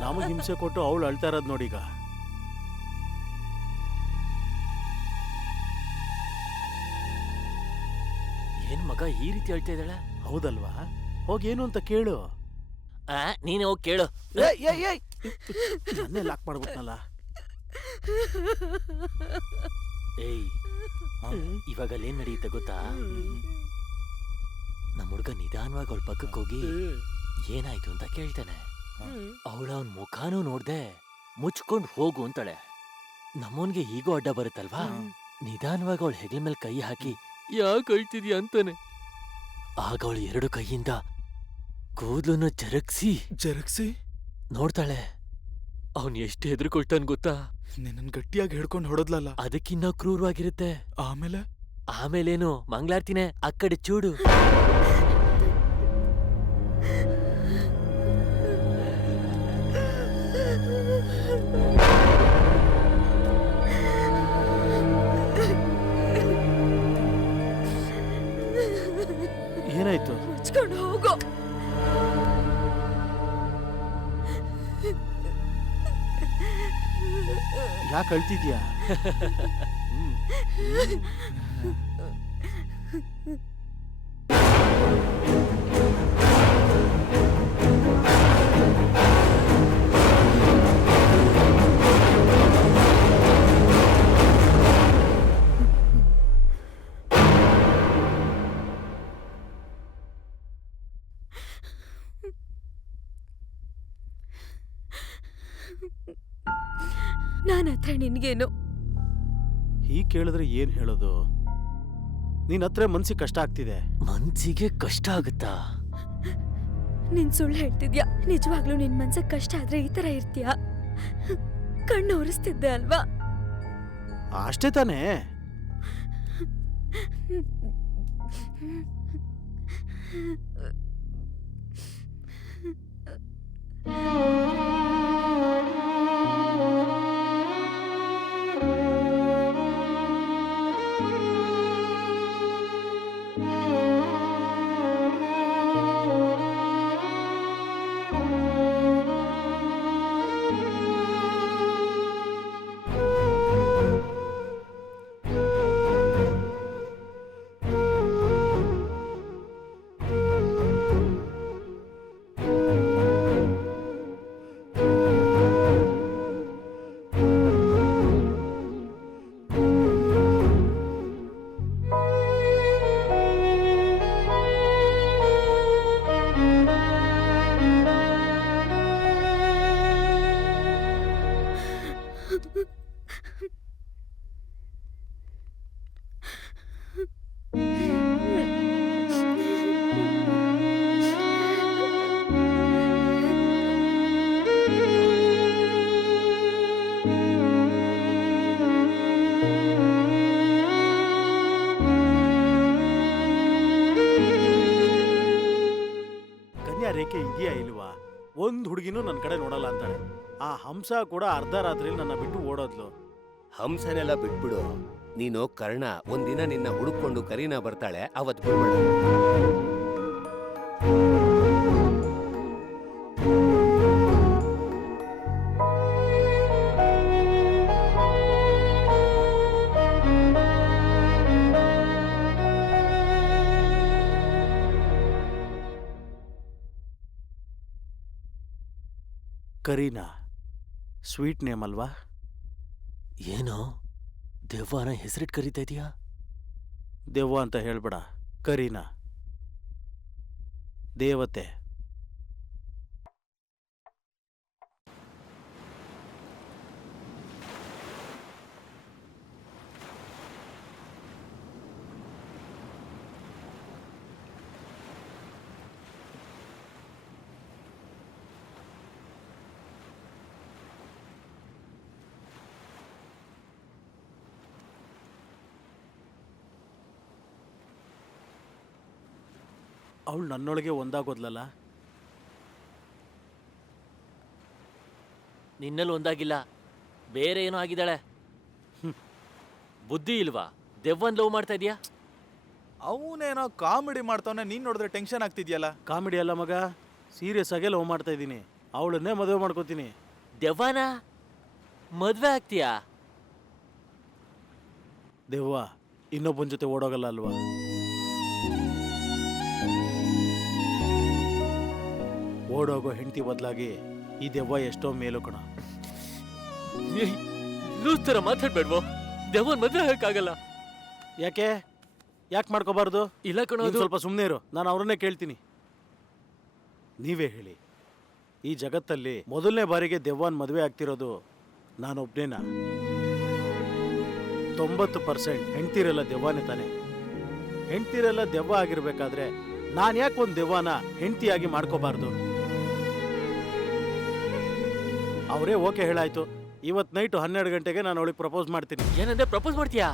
ನಮಗೆ ಹಿಂಸೆ ಕೊಟ್ಟು ಅವಳು ಅಳ್ತಾ ಇರೋದು ನೋಡೀಗ. ಏನ್ ಮಗ ಈ ರೀತಿ ಹೇಳ್ತಾ ಇದ್ದಾಳೆ? ಹೌದಲ್ವಾ? ಹೋಗೇನು ಅಂತ ಕೇಳು. ನೀನೇ ಹೋಗಿ ಕೇಳು. ನನ್ನೇ ಲಾಕ್ ಮಾಡ್ಬಿಟ್ನಲ್ಲ. ಏಯ್, ಇವಾಗ ಅಲ್ಲೇನ್ ನಡೆಯುತ್ತೆ ಗೊತ್ತಾ? ನಮ್ಮ ಹುಡುಗ ನಿಧಾನವಾಗಿ ಅವಳ ಪಕ್ಕಕ್ಕೆ ಹೋಗಿ ಏನಾಯ್ತು ಅಂತ ಕೇಳ್ತಾನೆ. ಅವಳ ಅವನ್ ಮುಖಾನೂ ನೋಡ್ದೆ ಮುಚ್ಕೊಂಡು ಹೋಗು ಅಂತಾಳೆ. ನಮ್ಮವನ್ಗೆ ಹೀಗೂ ಅಡ್ಡ ಬರುತ್ತಲ್ವಾ? ನಿಧಾನವಾಗಿ ಅವಳ ಹೆಗಲ ಮೇಲೆ ಕೈ ಹಾಕಿ ಯಾಕೆ ಅಳ್ತಿದ್ಯಾ ಅಂತಾನೆ. ಆಗ ಅವಳು 2 ಕೈಯಿಂದ ಕೂದಲನ್ನು ಜರಗ್ಸಿ ನೋಡ್ತಾಳೆ. ಅವನ್ ಎಷ್ಟು ಹೆದರ್ಕೊಳ್ತಾನ್ ಗೊತ್ತಾ? ನಿನ್ನ ಗಟ್ಟಿಯಾಗಿ ಹಿಡ್ಕೊಂಡು ಹೊಡದ್ಲಲ್ಲ, ಅದಕ್ಕಿನ್ನ ಕ್ರೂರವಾಗಿರುತ್ತೆ. ಆಮೇಲೇನು ಮಂಗ್ಲಾರ್ತಿನೇ ಆ ಕಡೆ ಚೂಡು. ಏನಾಯ್ತು? ಮುಚ್ಕೊಂಡು ಹೋಗೋ. ಯಾಕೆ ಅಳ್ತಿದ್ಯಾ? ನನ್ನ ಹತ್ರ ನಿನ್ಗೇನು? ಹೀಗೆ ಕೇಳಿದ್ರೆ ಏನ್ ಹೇಳೋದು? ನೀನ್ ಹತ್ರ ಮನ್ಸಿಗೆ ಕಷ್ಟ ಆಗ್ತಿದೆ. ಮನ್ಸಿಗೆ ಕಷ್ಟ ಆಗುತ್ತಾ? ನೀನ್ ಸುಳ್ಳು ಹೇಳ್ತಿದ್ಯಾ? ನಿಜವಾಗ್ಲೂ ನಿನ್ ಮನ್ಸಿಗೆ ಕಷ್ಟ ಆದ್ರೆ ಈ ತರ ಇರ್ತೀಯಾ? ಕಣ್ಣು ಉರಿಸ್ತಿದ್ದೆ ಅಲ್ವಾ? ಅಷ್ಟೇ ತಾನೇ. ರೇಖೆ ಇದೆಯಾ ಇಲ್ವಾ? ಒಂದ್ ಹುಡುಗಿನೂ ನನ್ನ ಕಡೆ ನೋಡಲ್ಲ ಅಂತಾಳೆ. ಆ ಹಂಸ ಕೂಡ ಅರ್ಧ ರಾತ್ರಿಯಲ್ಲಿ ನನ್ನ ಬಿಟ್ಟು ಓಡೋದ್ಲು. ಹಂಸನೆಲ್ಲ ಬಿಟ್ಬಿಡು. ನೀನು ಕರ್ಣ ಒಂದಿನ ನಿನ್ನ ಹುಡುಕೊಂಡು ಕರೀನಾ ಬರ್ತಾಳೆ, ಅವತ್ ಬಿಡ್ಬೇಡ. ಕರೀನಾ ಸ್ವೀಟ್ ನೇಮ್ ಅಲ್ವಾ? ಏನೋ ದೆವ್ವನ ಹೆಸರಿಟ್ಟು ಕರೀತಾ ಇದೀಯಾ? ದೆವ್ವ ಅಂತ ಹೇಳ್ಬೇಡ, ಕರೀನಾ ದೇವತೆ. ಅವಳು ನನ್ನೊಳಗೆ ಒಂದಾಗೋದ್ಲಲ್ಲ. ನಿನ್ನಲ್ಲಿ ಒಂದಾಗಿಲ್ಲ, ಬೇರೆ ಏನೋ ಆಗಿದ್ದಾಳೆ. ಬುದ್ಧಿ ಇಲ್ವಾ? ದೆವ್ವನ್ ಲವ್ ಮಾಡ್ತಾ ಇದೀಯಾ? ಅವನೇನೋ ಕಾಮಿಡಿ ಮಾಡ್ತಾವನೆ, ನೀನ್ ನೋಡಿದ್ರೆ ಟೆನ್ಷನ್ ಆಗ್ತಿದ್ಯಲ್ಲ. ಕಾಮಿಡಿ ಅಲ್ಲ ಮಗ, ಸೀರಿಯಸ್ ಆಗೇ ಲವ್ ಮಾಡ್ತಾ ಇದ್ದೀನಿ. ಅವಳನ್ನೇ ಮದುವೆ ಮಾಡ್ಕೋತೀನಿ. ದೆವ್ವನ ಮದ್ವೆ ಆಗ್ತೀಯಾ? ದೆವ್ವ ಇನ್ನೊಬ್ಬನ ಜೊತೆ ಓಡೋಗಲ್ಲ ಅಲ್ವಾ? ಓಡೋಗೋ ಹೆಂಡತಿ ಬದಲಾಗಿ ಈ ದೆವ್ವ ಎಷ್ಟೋ ಮೇಲು ಕಣ. ಲೂಸ್ ತರ ಮಾತಾಡ್ಬೇಡ್ವೋ. ದೆವ್ವನ್ ಮದ್ವೆ ಆಗಕ್ಕಾಗಲ್ಲ. ಯಾಕೆ ಯಾಕೆ ಮಾಡ್ಕೋಬಾರ್ದು? ಇಲ್ಲ ಕಣೋ, ನೀನು ಅದು ಸ್ವಲ್ಪ ಸುಮ್ಮನೆ ಇರು, ನಾನು ಅವ್ರನ್ನೇ ಕೇಳ್ತೀನಿ. ನೀವೇ ಹೇಳಿ, ಈ ಜಗತ್ತಲ್ಲಿ ಮೊದಲನೇ ಬಾರಿಗೆ ದೆವ್ವನ್ ಮದುವೆ ಆಗ್ತಿರೋದು ನಾನೊಬ್ನೇನಾ? 90% ಹೆಂಡ್ತಿರೆಲ್ಲ ದೆವ್ವನೇ ತಾನೆ. ಹೆಂಡ್ತಿರೆಲ್ಲ ದೆವ್ವ ಆಗಿರ್ಬೇಕಾದ್ರೆ ನಾನು ಯಾಕೆ ಒಂದು ದೆವ್ವನ ಹೆಂಡ್ತಿಯಾಗಿ ಮಾಡ್ಕೋಬಾರ್ದು? ಅವರೇ ಓಕೆ ಹೇಳಾಯ್ತು. ಇವತ್ತು ನೈಟು 12 ಗಂಟೆಗೆ ನಾನು ಅವಳಿಗೆ ಪ್ರಪೋಸ್ ಮಾಡ್ತೀನಿ. ಏನಂದ್ರೆ ಪ್ರಪೋಸ್ ಮಾಡ್ತೀಯಾ?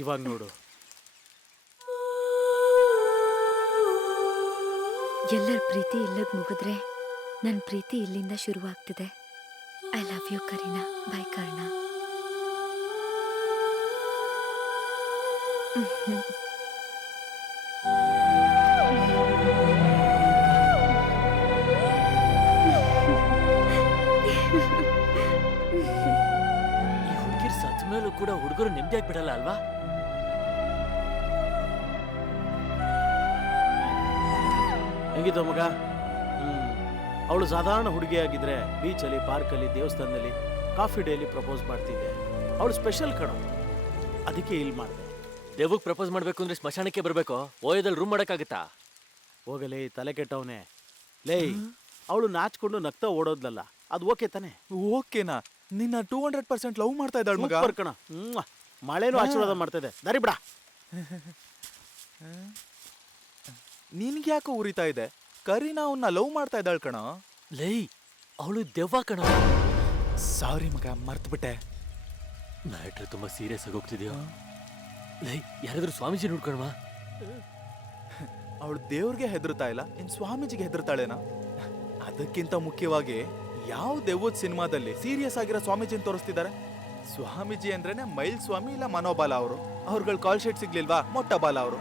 ಇವಾಗ ನೋಡು, ಎಲ್ಲರ ಪ್ರೀತಿ ಇಲ್ಲಗ್ ಮುಗಿದ್ರೆ ನನ್ನ ಪ್ರೀತಿ ಇಲ್ಲಿಂದ ಶುರುವಾಗ್ತಿದೆ. I love you Kareena. Bye Karna. ಈ ಹುಡುಗಿರ್ ಸತ್ ಮೇಲೂ ಕೂಡ ಹುಡುಗರು ನೆಮ್ಮದಿಯಾಗಿ ಬಿಡಲ್ಲ ಅಲ್ವಾ? ಹೆಂಗಿತ್ತು ಮಗ? ಅವಳು ಸಾಧಾರಣ ಹುಡುಗಿಯಾಗಿದ್ರೆ ಬೀಚಲ್ಲಿ, ಪಾರ್ಕಲ್ಲಿ, ದೇವಸ್ಥಾನದಲ್ಲಿ, ಕಾಫಿ ಡೇಲಿ ಪ್ರಪೋಸ್ ಮಾಡ್ತಿದ್ದೆ. ಅವಳು ಸ್ಪೆಷಲ್ ಕಣ, ಅದಕ್ಕೆ ಇಲ್ಲಿ ಮಾಡಿದೆ. ದೇವಗ್ ಪ್ರಪೋಸ್ ಮಾಡ್ಬೇಕು ಅಂದ್ರೆ ಸ್ಮಶಾನಕ್ಕೆ ಬರ್ಬೇಕು. ಓಯೋದಲ್ಲಿ ರೂಮ್ ಮಾಡಕ್ಕಾಗತ್ತಾ? ಹೋಗಲೇ, ತಲೆ ಕೆಟ್ಟವನೇ. ಲೇ, ಅವಳು ನಾಚ್ಕೊಂಡು ನಗ್ತಾ ಓಡೋದ್ಲಲ್ಲ, ಅದು ಓಕೆ ತಾನೆ? ಓಕೆನಾ? ನಿನ್ನ 200% ಲವ್ ಮಾಡ್ತಾ ಇದ್ದಾಳ ಮಗ. ಸೂಪರ್ ಕಣ. ಮಳೆನೂ ಆಶೀರ್ವಾದ ಮಾಡ್ತಾ ಇದೆ. ದಾರಿ ಬಿಡ. ನಿನ್ಗೆ ಯಾಕೋ ಉರಿತಾ ಇದೆ? ಕರೀನಾ ಅವನ್ನ ಲವ್ ಮಾಡ್ತಾ ಇದ್ದಾಳ ಕಣ. ಲೈ, ಅವಳು ದೆವ್ವ ಕಣ. ಸಾರಿ ಮಗ, ಮರ್ತ್ಬಿಟ್ಟೆ. ಮ್ಯಾಟ್ರ್ ತುಂಬಾ ಸೀರಿಯಸ್ ಆಗಿ ಹೋಗ್ತಿದ್ಯೋ? ಲೈ, ಯಾರಾದ್ರೂ ಸ್ವಾಮೀಜಿ ನೋಡ್ಕೊಳ್ವಾ? ಅವಳು ದೇವ್ರಿಗೆ ಹೆದರ್ತಾ ಇಲ್ಲ, ಇನ್ ಸ್ವಾಮೀಜಿಗೆ ಹೆದರ್ತಾಳೇನಾ? ಅದಕ್ಕಿಂತ ಮುಖ್ಯವಾಗಿ ಯಾವ ದೆವ್ವದ ಸಿನಿಮಾದಲ್ಲಿ ಸೀರಿಯಸ್ ಆಗಿರೋ ಸ್ವಾಮೀಜಿನ ತೋರಿಸ್ತಿದ್ದಾರೆ? ಸ್ವಾಮೀಜಿ ಅಂದ್ರೇನೆ ಮೈಲ್ ಸ್ವಾಮಿ ಇಲ್ಲ ಮನೋಬಾಲ ಅವರು. ಅವ್ರಗಳ ಕಾಲ್ ಶೀಟ್ ಸಿಗ್ಲಿಲ್ವಾ? ಮೊಟ್ಟ ಬಾಲ ಅವರು.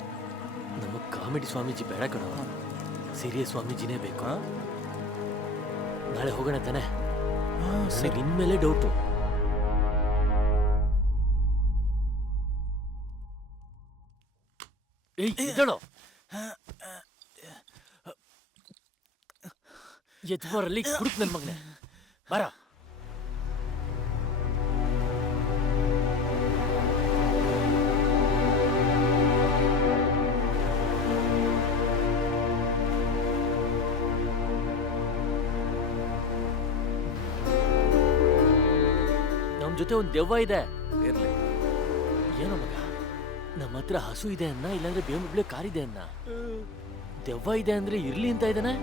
ನಮಗ್ ಕಾಮಿಡಿ ಸ್ವಾಮೀಜಿ ಬೇಡ ಕಣ, ಸೀರಿಯಸ್ ಸ್ವಾಮೀಜಿನೇ ಬೇಕು. ನಾಳೆ ಹೋಗೋಣ ತಾನೆ? ನನಗೆ ಇನ್ಮೇಲೆ ಡೌಟು. ಎದ್ದಳು. ಎದ್ಬರಲ್ಲಿ ಕುಡುಕ್ ನನ್ ಮಗನೆ. ಬರ. ನಮ್ ಜೊತೆ ಒಂದ್ ದೆವ್ವ ಇದೆ. ಇರ್ಲಿ. ಏನೋ ಮಗ, ನಮ್ಮ ಹತ್ರ ಹಸು ಇದೆ ಅನ್ನ, ಇಲ್ಲಾಂದ್ರೆ ಬೇಂಬೆ ಕಾರ್ ಇದೆ ಅನ್ನ. ದೆವ್ವ ಇದೆ ಅಂದ್ರೆ ಇರ್ಲಿ ಅಂತ ಇದ್ದಾನೆ.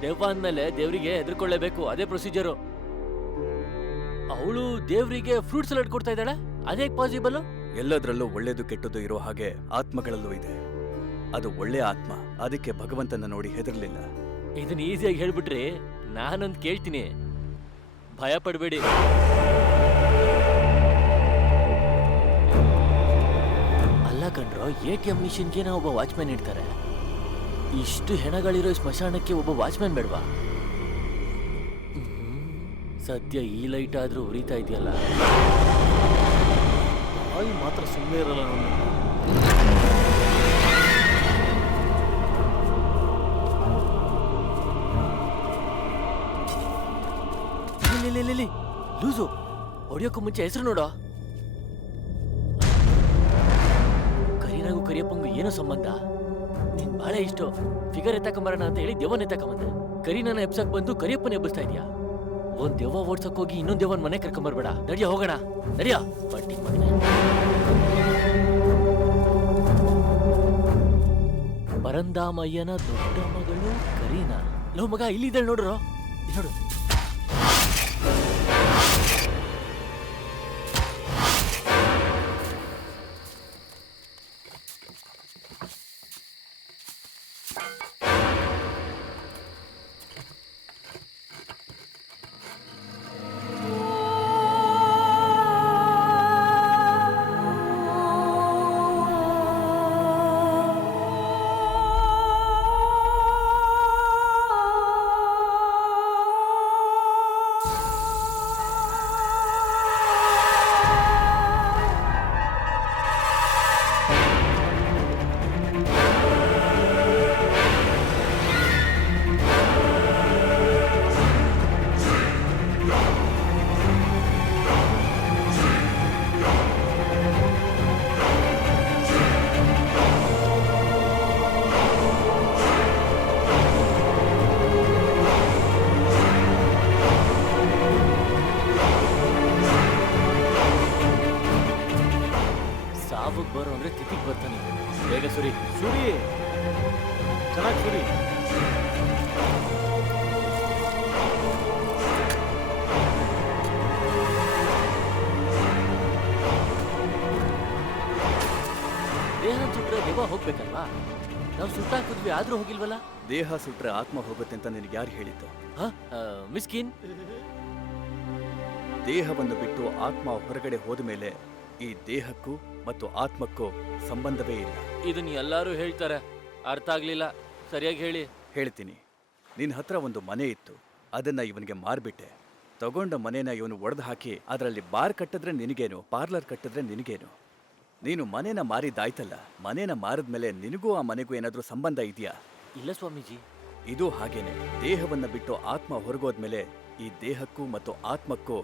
ದೆವ್ವ ಅಂದ್ಮೇಲೆ ದೇವ್ರಿಗೆ ಹೆದರ್ಕೊಳ್ಳೇಬೇಕು, ಅದೇ ಪ್ರೊಸೀಜರು. ಅವಳು ದೇವ್ರಿಗೆ ಫ್ರೂಟ್ ಸಲಾಡ್ ಕೊಡ್ತಾ ಇದ್ದಾಳೆ, ಅದೇ ಪಾಸಿಬಲ್? ಎಲ್ಲದರಲ್ಲೂ ಒಳ್ಳೇದು ಕೆಟ್ಟದ್ದು ಇರೋ ಹಾಗೆ ಆತ್ಮಗಳಲ್ಲೂ ಇದೆ. ಅದು ಒಳ್ಳೆ ಆತ್ಮ, ಅದಕ್ಕೆ ಭಗವಂತನ ನೋಡಿ ಹೆದರ್ಲಿಲ್ಲ. ಇದನ್ನ ಈಸಿಯಾಗಿ ಹೇಳ್ಬಿಟ್ರಿ. ನಾನೊಂದ್ ಕೇಳ್ತೀನಿ, ಭಯ ಪಡ್ಬೇಡಿ. ಅಲ್ಲ ಕಣ್ರೋ, ATM ಮಿಷನ್ಗೆ ಒಬ್ಬ ವಾಚ್ಮ್ಯಾನ್ ಇಡ್ತಾರೆ. ಇಷ್ಟು ಹೆಣಗಳಿರೋ ಸ್ಮಶಾನಕ್ಕೆ ಒಬ್ಬ ವಾಚ್ಮ್ಯಾನ್ ಬೇಡವಾ? ಸದ್ಯ ಈ ಲೈಟ್ ಆದ್ರೂ ಉರಿತಾ ಇದೆಯಲ್ಲ. ಬಾಯಿ ಮಾತ್ರ ಸುಮ್ಮನೆ ಇರಲ್ಲ ನೋಡಿ. ಇಲ್ಲಿ ಲೂಸು ಹೊಡಿಯೋಕ್ಕೂ ಮುಂಚೆ ಹೆಸರು ನೋಡೋ. ಕರೀನಾಗೂ ಕರಿಯಪ್ಪಂಗೂ ಏನೋ ಸಂಬಂಧ? ನಿನ್ ಬಾಳ ಇಷ್ಟ ಫಿಗರ್ ಎತ್ತಕೊಂಬರೋಣ ಅಂತ ಹೇಳಿ ದೆವ್ವನ್ ಎತ್ತಕೊಂಬಂದೆ. ಕರೀನಾನ ಎಬ್ಸಕ್ ಬಂದು ಕರಿಯಪ್ಪನ ಎಬ್ಬಿಸ್ತಾ ಇದೀಯಾ. ಒಂದ್ ದೆವ್ವ ಓಡ್ಸಕ್ ಹೋಗಿ ಇನ್ನೊಂದ್ ದೆವ್ವನ್ ಮನೆ ಕರ್ಕೊಂಬರ್ಬೇಡ. ನಡಿಯ ಹೋಗೋಣ, ನಡಿಯ ಪಟ್ಟಿ ಮಗನೇ. ಪರಂದಾಮಯ್ಯನ ದೊಡ್ಡ ಮಗಳು ಕರೀನಾ. ಲೋ ಮಗ, ಇಲ್ಲಿದ್ದಾಳೆ ನೋಡ್ರು, ನೋಡು. ಸಾವುಗ್ ಬರೋ ಅಂದ್ರೆ ತಿಥಿಗ್ ಬರ್ತಾನೆ. ಬೇಗ ಸುರಿ. ಸುರಿ, ಚೆನ್ನಾಗಿ ಸುರಿ. ದೇಹ ಸುಟ್ರೆ ದೆವ್ವ ಹೋಗ್ಬೇಕಲ್ವಾ? ನಾವು ಸುಟ್ಟಾಕಿದ್ವಿ ಆದ್ರೂ ಹೋಗಿಲ್ವಲ್ಲ. ದೇಹ ಸುಟ್ರೆ ಆತ್ಮ ಹೋಗುತ್ತೆ ಅಂತ ನಿನಗೆ ಯಾರು ಹೇಳಿದ್ದು? ಮಿಸ್ಕಿನ್. ದೇಹವನ್ನು ಬಿಟ್ಟು ಆತ್ಮ ಹೊರಗಡೆ ಹೋದ ಮೇಲೆ ಈ ದೇಹಕ್ಕೂ ಮತ್ತು ಆತ್ಮಕ್ಕೂ ಸಂಬಂಧವೇ ಇಲ್ಲ. ಇದನ್ನ ಎಲ್ಲರೂ ಹೇಳ್ತಾರೆ, ಅರ್ಥ ಆಗ್ಲಿಲ್ಲ. ಸರಿಯಾಗಿ ಹೇಳಿ. ಹೇಳ್ತೀನಿ. ನಿನ್ನ ಹತ್ರ ಒಂದು ಮನೆ ಇತ್ತು, ಅದನ್ನ ಇವನಿಗೆ ಮಾರ್ಬಿಟ್ಟೆ. ತಗೊಂಡ ಮನೇನ ಇವನು ಒಡೆದು ಹಾಕಿ ಅದರಲ್ಲಿ ಬಾರ್ ಕಟ್ಟಿದ್ರೆ ನಿನಗೇನು, ಪಾರ್ಲರ್ ಕಟ್ಟಿದ್ರೆ ನಿನಗೇನು? ನೀನು ಮನೇನ ಮಾರಿದ್ದಾಯ್ತಲ್ಲ, ಮನೇನ ಮಾರಿದ್ಮೇಲೆ ನಿನಗೂ ಆ ಮನೆಗೂ ಏನಾದ್ರೂ ಸಂಬಂಧ ಇದೆಯಾ? ಇಲ್ಲ ಸ್ವಾಮೀಜಿ. ಇದು ಹಾಗೇನೆ. ದೇಹವನ್ನ ಬಿಟ್ಟು ಆತ್ಮ ಹೊರಗೋದ್ಮೇಲೆ ಈ ದೇಹಕ್ಕೂ ಮತ್ತು ಆತ್ಮಕ್ಕೂ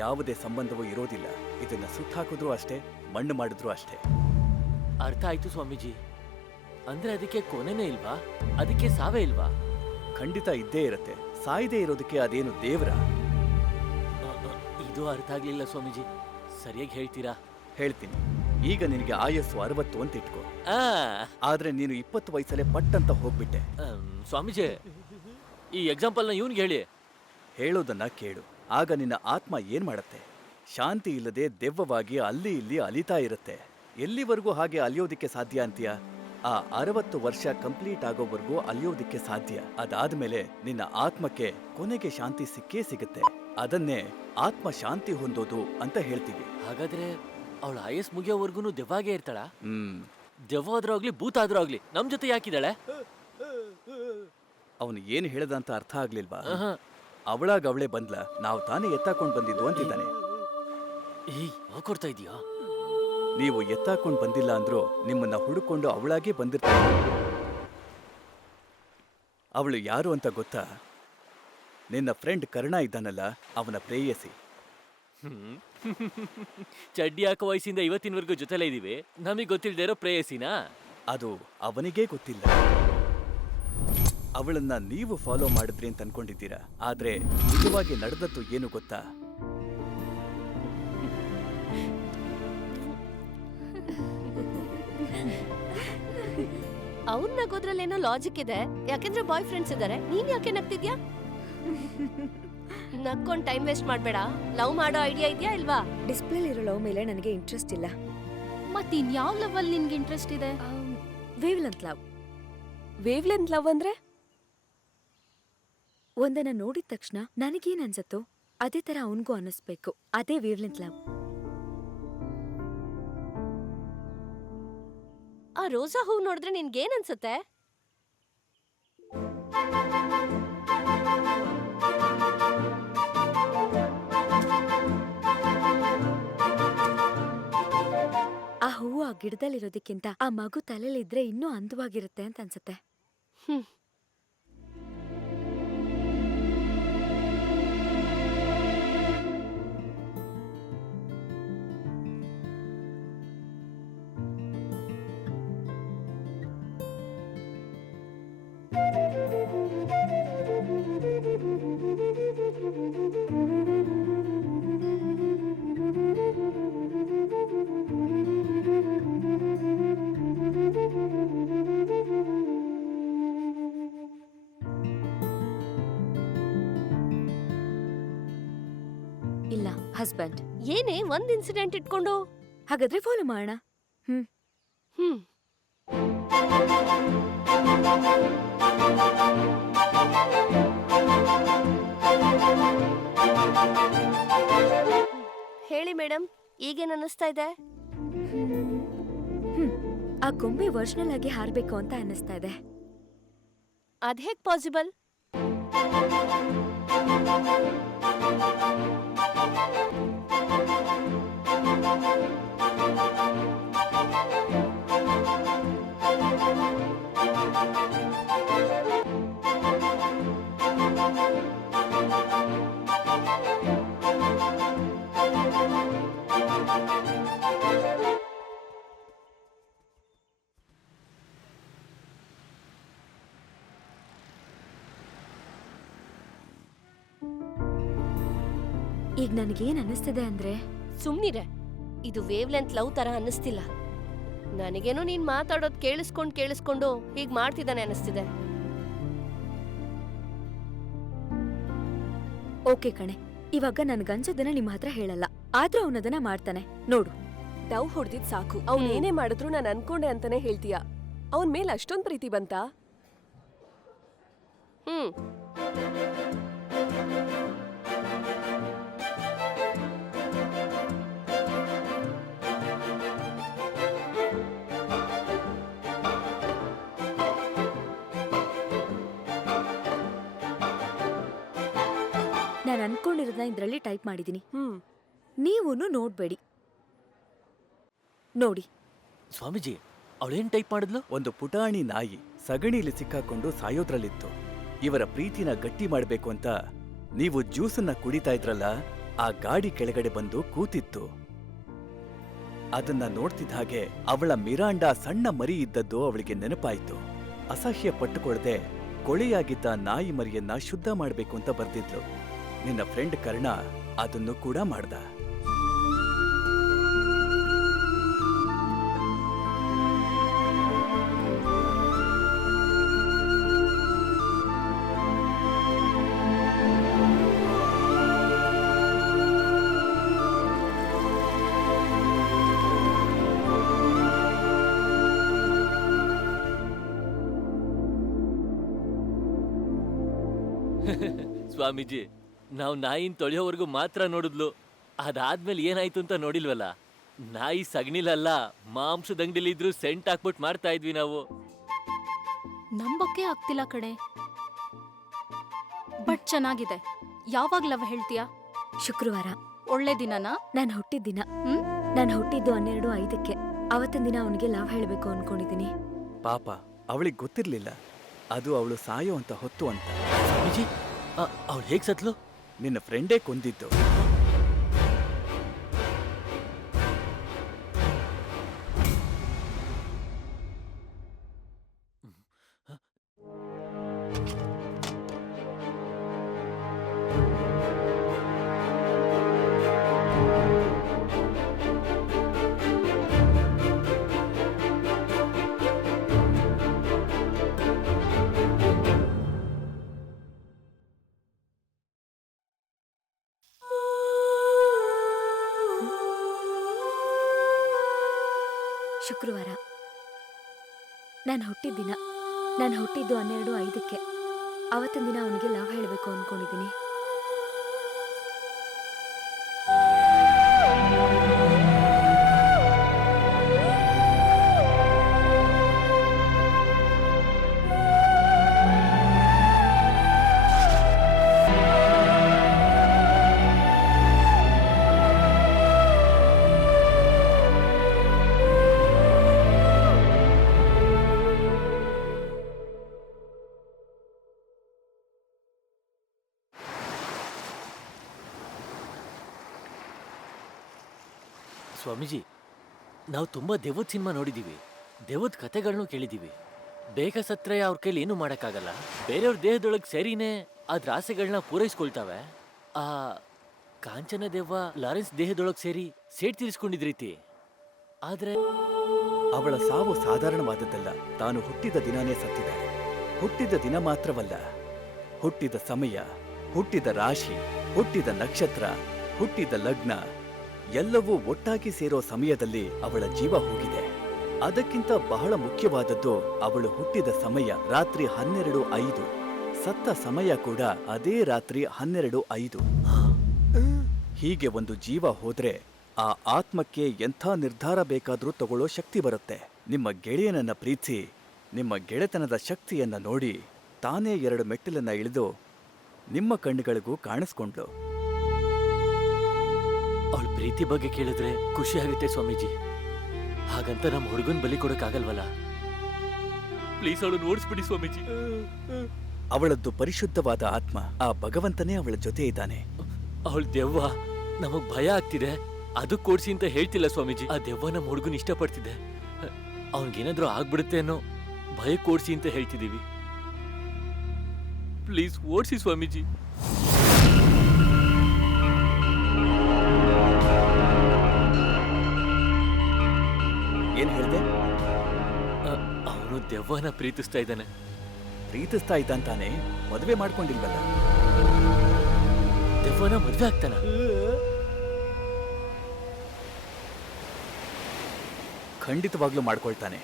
ಯಾವುದೇ ಸಂಬಂಧವೂ ಇರೋದಿಲ್ಲ. ಇದನ್ನ ಸುಟ್ಟಾಕಿದ್ರೂ ಅಷ್ಟೇ, ಮಣ್ಣು ಮಾಡಿದ್ರೂ ಅಷ್ಟೇ. ಅರ್ಥ ಆಯ್ತು ಸ್ವಾಮೀಜಿ. ಅಂದ್ರೆ ಅದಕ್ಕೆ ಕೊನೆನೇ ಇಲ್ವಾ? ಅದಕ್ಕೆ ಸಾವೇ ಇಲ್ವಾ? ಖಂಡಿತ ಇದ್ದೇ ಇರತ್ತೆ. ಸಾಯದೇ ಇರೋದಕ್ಕೆ ಅದೇನು ದೇವ್ರ? ಇದು ಅರ್ಥ ಆಗ್ಲಿಲ್ಲ ಸ್ವಾಮೀಜಿ. ಸರಿಯಾಗಿ ಹೇಳ್ತೀರಾ? ಹೇಳ್ತೀನಿ. ಈಗ ನಿನಗೆ ಆಯಸ್ಸು 60 ಅಂತ ಇಟ್ಕೋ. ಆ, ಆದ್ರೆ ನೀನು 20 ವಯಸ್ಸಲ್ಲೇ ಪಟ್ಟಂತ ಹೋಗ್ಬಿಟ್ಟೆ. ಸ್ವಾಮೀಜಿ, ಈ ಎಕ್ಸಾಂಪಲ್ನ ಇವನ್ಗೆ ಹೇಳಿ. ಹೇಳೋದನ್ನ ಕೇಳು. ಆಗ ನಿನ್ನ ಆತ್ಮ ಏನ್ ಮಾಡತ್ತೆ? ಶಾಂತಿ ಇಲ್ಲದೆ ದೆವ್ವವಾಗಿ ಅಲ್ಲಿ ಇಲ್ಲಿ ಅಲಿತಾ ಇರುತ್ತೆ. ಎಲ್ಲಿವರೆಗೂ ಹಾಗೆ ಅಲಿಯೋದಿಕ್ಕೆ ಸಾಧ್ಯ ಅಂತೀಯ? ಆ 60 ವರ್ಷ ಕಂಪ್ಲೀಟ್ ಆಗೋವರೆಗೂ ಅಲಿಯೋದಿಕ್ಕೆ ಸಾಧ್ಯ. ಅದಾದ್ಮೇಲೆ ನಿನ್ನ ಆತ್ಮಕ್ಕೆ ಕೊನೆಗೆ ಶಾಂತಿ ಸಿಕ್ಕೇ ಸಿಗುತ್ತೆ. ಅದನ್ನೇ ಆತ್ಮ ಶಾಂತಿ ಹೊಂದೋದು ಅಂತ ಹೇಳ್ತೀವಿ. ಹಾಗಾದ್ರೆ ಅವಳ ಆಯಸ್ ಮುಗಿಯೋವರೆಗೂ ದೆವ್ವಾಗೇ ಇರ್ತಾಳ? ಹ್ಮ್. ದೆವ್ವ ಆದ್ರೂ ಆಗ್ಲಿ, ಭೂತ ಆದ್ರೂ ಆಗ್ಲಿ ನಮ್ ಜೊತೆ ಯಾಕಿದ್ದಾಳೆ? ಅವನು ಏನ್ ಹೇಳ್ದ ಅಂತ ಅರ್ಥ ಆಗ್ಲಿಲ್ವಾ? ಆಹಾ. ಅವಳಾಗ ಅವಳೇ ಬಂದ್ಲ, ನಾವು ತಾನೇ ಎತ್ತಾಕೊಂಡ್ ಬಂದಿದ್ದು ಅಂತಿದ್ದಾನೆ. ಏಯ್, ಕೊಡ್ತಾ ಇದೀಯಾ? ನೀವು ಎತ್ತಾಕೊಂಡ್ ಬಂದಿಲ್ಲ ಅಂದ್ರೂ ನಿಮ್ಮನ್ನ ಹುಡುಕೊಂಡು ಅವಳಾಗೆ ಬಂದಿರ್ತಾಳೆ. ಅವಳು ಯಾರು ಅಂತ ಗೊತ್ತಾ? ನಿನ್ನ ಫ್ರೆಂಡ್ ಕರ್ಣ ಇದ್ದಾನಲ್ಲ, ಅವನ ಪ್ರೇಯಸಿ. ಚಡ್ಡಿ ಹಾಕೋ ವಯಸ್ಸಿಂದ ಇವತ್ತಿನವರೆಗೂ ಜೊತೆಲೇ ಇದೀವಿ. ನಮಗ್ ಗೊತ್ತಿಲ್ಲದೆ ಇರೋ ಪ್ರೇಯಸಿನಾ? ಅದು ಅವನಿಗೇ ಗೊತ್ತಿಲ್ಲ. ಅವಳನ್ನ ನೀವು ಫಾಲೋ ಮಾಡಿದ್ರಿ ಅಂತ ಅನ್ಕೊಂಡಿದ್ದೀರಾ, ಆದ್ರೆ ನಿಜವಾಗಿ ನಡೆದದ್ದು ಏನು ಗೊತ್ತಾ? ಅವ್ನ್ ನಗೋದ್ರಲ್ಲೇನೋ ಲಾಜಿಕ್ ಇದೆ. ಯಾಕೆಂದ್ರೆ ಬಾಯ್ ಫ್ರೆಂಡ್ಸ್ ಇದಾರೆ. ನೀನ್ ಯಾಕೆ ನಗ್ತಿದ್ಯಾ? ನಕ್ಕೊಂಡ್ ಟೈಮ್ ವೇಸ್ಟ್ ಮಾಡ್ಬೇಡ. ಲವ್ ಮಾಡೋ ಐಡಿಯಾ ಇದೆಯಾ ಇಲ್ವಾ? ಡಿಸ್ಪ್ಲೇಲಿರೋ ಲವ್ ಮೇಲೆ ನನಗೆ ಇಂಟ್ರೆಸ್ಟ್ ಇಲ್ಲ. ಮತ್ತಿನ್ ಯಾವ ಲವ್ ಅಲ್ಲಿ ನಿನ್ಗೆ ಇಂಟ್ರೆಸ್ಟ್ ಇದೆ? Wavelength love. ವೇವ್ಲೆಂತ್ ಲವ್ ಅಂದ್ರೆ ಒಂದನ್ನ ನೋಡಿದ ತಕ್ಷಣ ನನಗೇನ್ ಅನ್ಸತ್ತೋ ಅದೇ ತರ ಅವನ್ಗೂ ಅನ್ನಿಸ್ಬೇಕು. ಅದೇ ವೇವ್ಲೆಂತ್ ಲವ್. ಆ ರೋಸಾ ಹೂ ನೋಡಿದ್ರೆ ನಿನ್ಗೇನ್ ಅನ್ಸುತ್ತೆ? ಆ ಹೂವು ಆ ಗಿಡದಲ್ಲಿರೋದಕ್ಕಿಂತ ಆ ಮಗು ತಲೆಲಿದ್ರೆ ಇನ್ನೂ ಅಂದವಾಗಿರುತ್ತೆ ಅಂತ ಅನ್ಸುತ್ತೆ. ಇಲ್ಲ, ಹಸ್ಬೆಂಡ್. ಏನೇ ಒಂದ್ ಇನ್ಸಿಡೆಂಟ್ ಇಟ್ಕೊಂಡು? ಹಾಗಾದ್ರೆ ಫಾಲೋ ಮಾಡೋಣ. ಹ್ಮ್ ಹೇಳಿ ಮೇಡಮ್, ಈಗೇನ್ ಅನ್ನಿಸ್ತಾ ಇದೆ? ಆ ಗೊಂಬೆ ಒರಿಜಿನಲ್ ಆಗಿ ಹಾರ್ಬೇಕು ಅಂತ ಅನ್ನಿಸ್ತಾ ಇದೆ. ಅದ್ ಹೇಗ್ ಪಾಸಿಬಲ್? ಈಗ ನನಗೇನ್ ಅನ್ನಿಸ್ತಿದೆ ಅಂದ್ರೆ, ಸುಮ್ನಿರೆ, ಇದು ವೇವ್ ಲೆಂತ್ ಲವ್ ತರ ಅನ್ನಿಸ್ತಿಲ್ಲ. ನನಗೇನೋ ನೀನ್ ಮಾತಾಡೋದ್ ಕೇಳಿಸ್ಕೊಂಡು ಹೀಗ್ ಮಾಡ್ತಿದ್ದಾನೆ ಅನ್ನಿಸ್ತಿದೆ. ಓಕೆ ಕಣೆ, ಇವಾಗ ನನ್ಗನ್ಸೋದನ್ನ ನಿಮ್ಮ ಹತ್ರ ಹೇಳಲ್ಲ, ಆದ್ರೂ ಅವನದನ್ನ ಮಾಡ್ತಾನೆ ನೋಡು. ಡವ್ ಹೊಡ್ದಿದ್ ಸಾಕು. ಅವ್ನ್ ಏನೇ ಮಾಡಿದ್ರು ನಾನ್ ಅನ್ಕೊಂಡೆ ಅಂತಾನೆ ಹೇಳ್ತೀಯ. ಅವನ್ ಮೇಲೆ ಅಷ್ಟೊಂದ್ ಪ್ರೀತಿ ಬಂತಾ? ಹ್ಮ್ ನಾನು ಅನ್ಕೊಂಡಿರೋದನ್ನ ಇದ್ರಲ್ಲಿ ಟೈಪ್ ಮಾಡಿದೀನಿ. ಹ್ಮ್ ನೀವೂನು ನೋಡ್ಬೇಡಿ. ನೋಡಿ. ಸ್ವಾಮೀಜಿ, ಅವಳೇನ್ ಟೈಪ್ ಮಾಡಿದ್ಲು? ಒಂದು ಪುಟಾಣಿ ನಾಯಿ ಸಗಣಿಲಿ ಸಿಕ್ಕಾಕೊಂಡು ಸಾಯೋದ್ರಲ್ಲಿತ್ತು. ಇವರ ಪ್ರೀತಿನ ಗಟ್ಟಿ ಮಾಡ್ಬೇಕು ಅಂತ ನೀವು ಜ್ಯೂಸನ್ನ ಕುಡಿತಾ ಇದ್ರಲ್ಲ, ಆ ಗಾಡಿ ಕೆಳಗಡೆ ಬಂದು ಕೂತಿತ್ತು. ಅದನ್ನ ನೋಡ್ತಿದ್ದ ಹಾಗೆ ಅವಳ ಮಿರಾಂಡಾ ಸಣ್ಣ ಮರಿ ಇದ್ದದ್ದು ಅವಳಿಗೆ ನೆನಪಾಯ್ತು. ಅಸಹ್ಯ ಪಟ್ಟುಕೊಳ್ಳದೆ ಕೊಳೆಯಾಗಿದ್ದ ನಾಯಿ ಮರಿಯನ್ನ ಶುದ್ಧ ಮಾಡ್ಬೇಕು ಅಂತ ಬರ್ತಿದ್ಲು. ನಿನ್ನ ಫ್ರೆಂಡ್ ಕರ್ಣ ಅದನ್ನು ಕೂಡ ಮಾಡ್ದ. ಸ್ವಾಮೀಜಿ, ನಾವು ನಾಯಿನ್ ತೊಳೆಯೋವರೆಗೂ ಮಾತ್ರ ನೋಡಿದ್ಲು. ಅದಾದ್ಮೇಲೆ ಏನಾಯ್ತು ಅಂತ ನೋಡಿಲ್ವಲ್ಲ. ನಾಯಿ ಸಗಣಿಲಲ್ಲ, ಮಾಂಸದ ಅಂಗಡಿಲಿ ಇದ್ರು ಸೆಂಟ್ ಹಾಕ್ಬಿಟ್ಟು ಮಾಡ್ತಾ ಇದ್ವಿ ನಾವು. ನಂಬಕ್ಕೆ ಆಗ್ತಿಲ್ಲ ಕಣೆ. ಬಟ್ ಚೆನ್ನಾಗಿದೆ. ಯಾವಾಗ ಲವ್ ಹೇಳ್ತೀಯಾ? ಶುಕ್ರವಾರ. ಒಳ್ಳೆ ದಿನನಾ? ನಾನು ಹುಟ್ಟಿದ ದಿನ. ಹ್ಮ್? ನಾನು ಹುಟ್ಟಿದ್ದು 12/5ಕ್ಕೆ. ಅವತ್ತಿನ ದಿನ ಅವನಿಗೆ ಲವ್ ಹೇಳಬೇಕು ಅನ್ಕೊಂಡಿದೀನಿ. ಪಾಪ, ಅವಳಿಗೆ ಗೊತ್ತಿರ್ಲಿಲ್ಲ ಅದು ಅವಳು ಸಾಯೋ ಅಂತ ಹೊತ್ತು ಅಂತ. ಸ್ವಾಮೀಜಿ, ಅವಳು ಹೇಗ್ ಸತ್ಲು? ನಿನ್ನ ಫ್ರೆಂಡೇ ಕೊಂದಿದ್ದು. ಶುಕ್ರವಾರ. ನಾನು ಹುಟ್ಟಿದ ದಿನ. ನಾನು ಹುಟ್ಟಿದ್ದು 12/5ಕ್ಕೆ. ಅವತ್ತಿನ ದಿನ ಅವನಿಗೆ ಲವ್ ಹೇಳಬೇಕು ಅನ್ಕೊಂಡಿದ್ದೀನಿ. ಸ್ವಾಮೀಜಿ, ನಾವು ತುಂಬಾ ದೆವ್ವದ ಸಿನಿಮಾ ನೋಡಿದೀವಿ, ದೆವ್ವದ ಕತೆಗಳನ್ನೂ ಕೇಳಿದೀವಿ. ಬೇಗ ಸತ್ರೆ ಅವ್ರ ಕೈಲಿ ಏನೂ ಮಾಡಕ್ಕಾಗಲ್ಲ. ಬೇರೆಯವ್ರ ದೇಹದೊಳಗೆ ಸೇರಿನೇ ಅದ್ರ ಆಸೆಗಳನ್ನ ಪೂರೈಸ್ಕೊಳ್ತಾವೆ. ಆ ಕಾಂಚನ ದೆವ್ವ ಲಾರೆನ್ಸ್ ದೇಹದೊಳಗೆ ಸೇರಿ ಸೇಡ್ ತೀರಿಸ್ಕೊಂಡಿದ್ ರೀತಿ. ಆದ್ರೆ ಅವಳ ಸಾವು ಸಾಧಾರಣವಾದದ್ದಲ್ಲ. ತಾನು ಹುಟ್ಟಿದ ದಿನಾನೇ ಸತ್ತಿದ್ದಾಳೆ. ಹುಟ್ಟಿದ ದಿನ ಮಾತ್ರವಲ್ಲ, ಹುಟ್ಟಿದ ಸಮಯ, ಹುಟ್ಟಿದ ರಾಶಿ, ಹುಟ್ಟಿದ ನಕ್ಷತ್ರ ಹುಟ್ಟಿದ ಲಗ್ನ ಎಲ್ಲವೂ ಒಟ್ಟಾಗಿ ಸೇರೋ ಸಮಯದಲ್ಲಿ ಅವಳ ಜೀವ ಹೋಗಿದೆ. ಅದಕ್ಕಿಂತ ಬಹಳ ಮುಖ್ಯವಾದದ್ದು ಅವಳು ಹುಟ್ಟಿದ ಸಮಯ ರಾತ್ರಿ 12:05. ಸತ್ತ ಸಮಯ ಕೂಡ ಅದೇ ರಾತ್ರಿ 12:05. ಹೀಗೆ ಒಂದು ಜೀವ ಹೋದ್ರೆ ಆ ಆತ್ಮಕ್ಕೆ ಎಂಥ ನಿರ್ಧಾರ ಬೇಕಾದ್ರೂ ತಗೊಳ್ಳೋ ಶಕ್ತಿ ಬರುತ್ತೆ. ನಿಮ್ಮ ಗೆಳೆಯನನ್ನ ಪ್ರೀತಿಸಿ ನಿಮ್ಮ ಗೆಳೆತನದ ಶಕ್ತಿಯನ್ನ ನೋಡಿ ತಾನೇ 2 ಮೆಟ್ಟಿಲನ್ನ ಇಳಿದು ನಿಮ್ಮ ಕಣ್ಣುಗಳಿಗೂ ಕಾಣಿಸ್ಕೊಂಡ್ಳು. ಅವಳ ಪ್ರೀತಿ ಬಗ್ಗೆ ಕೇಳಿದ್ರೆ ಖುಷಿ ಆಗುತ್ತೆ ಸ್ವಾಮೀಜಿ. ಹಾಗಂತ ನಮ್ಮ ಹುಡುಗನ್ ಬಲಿ ಕೊಡಕ್ಕಾಗಲ್ವಲ್ಲ. ಪ್ಲೀಸ್ ಅವಳು ಓಡಿಸ್ಬಿಡಿ ಸ್ವಾಮೀಜಿ. ಅವಳದ್ದು ಪರಿಶುದ್ಧವಾದ ಆತ್ಮ. ಆ ಭಗವಂತನೇ ಅವಳ ಜೊತೆ ಇದ್ದಾನೆ. ಅವಳ ದೆವ್ವ ನಮಗ್ ಭಯ ಆಗ್ತಿದೆ, ಅದು ಕೊಡ್ಸಿ ಅಂತ ಹೇಳ್ತಿಲ್ಲ ಸ್ವಾಮೀಜಿ. ಆ ದೆವ್ವ ನಮ್ಮ ಹುಡುಗನ್ ಇಷ್ಟಪಡ್ತಿದೆ. ಅವನ್ಗೇನಾದ್ರೂ ಆಗ್ಬಿಡುತ್ತೆ ಅನ್ನೋ ಭಯ ಕೊಡ್ಸಿ ಅಂತ ಹೇಳ್ತಿದೀವಿ. ಪ್ಲೀಸ್ ಓಡಿಸಿ ಸ್ವಾಮೀಜಿ. ಏನ್ ಹೇಳ್ದೆ? ಅವನು ದೆವ್ವನ ಪ್ರೀತಿಸ್ತಾ ಇದ್ದಾನೆ. ಪ್ರೀತಿಸ್ತಾ ಇದ್ದಂತಾನೆ, ಮದುವೆ ಮಾಡ್ಕೊಂಡಿಲ್ವಲ್ಲ. ದೆವ್ವನ ಮದ್ವೆ ಆಗ್ತಾನ? ಖಂಡಿತವಾಗ್ಲೂ ಮಾಡ್ಕೊಳ್ತಾನೆ.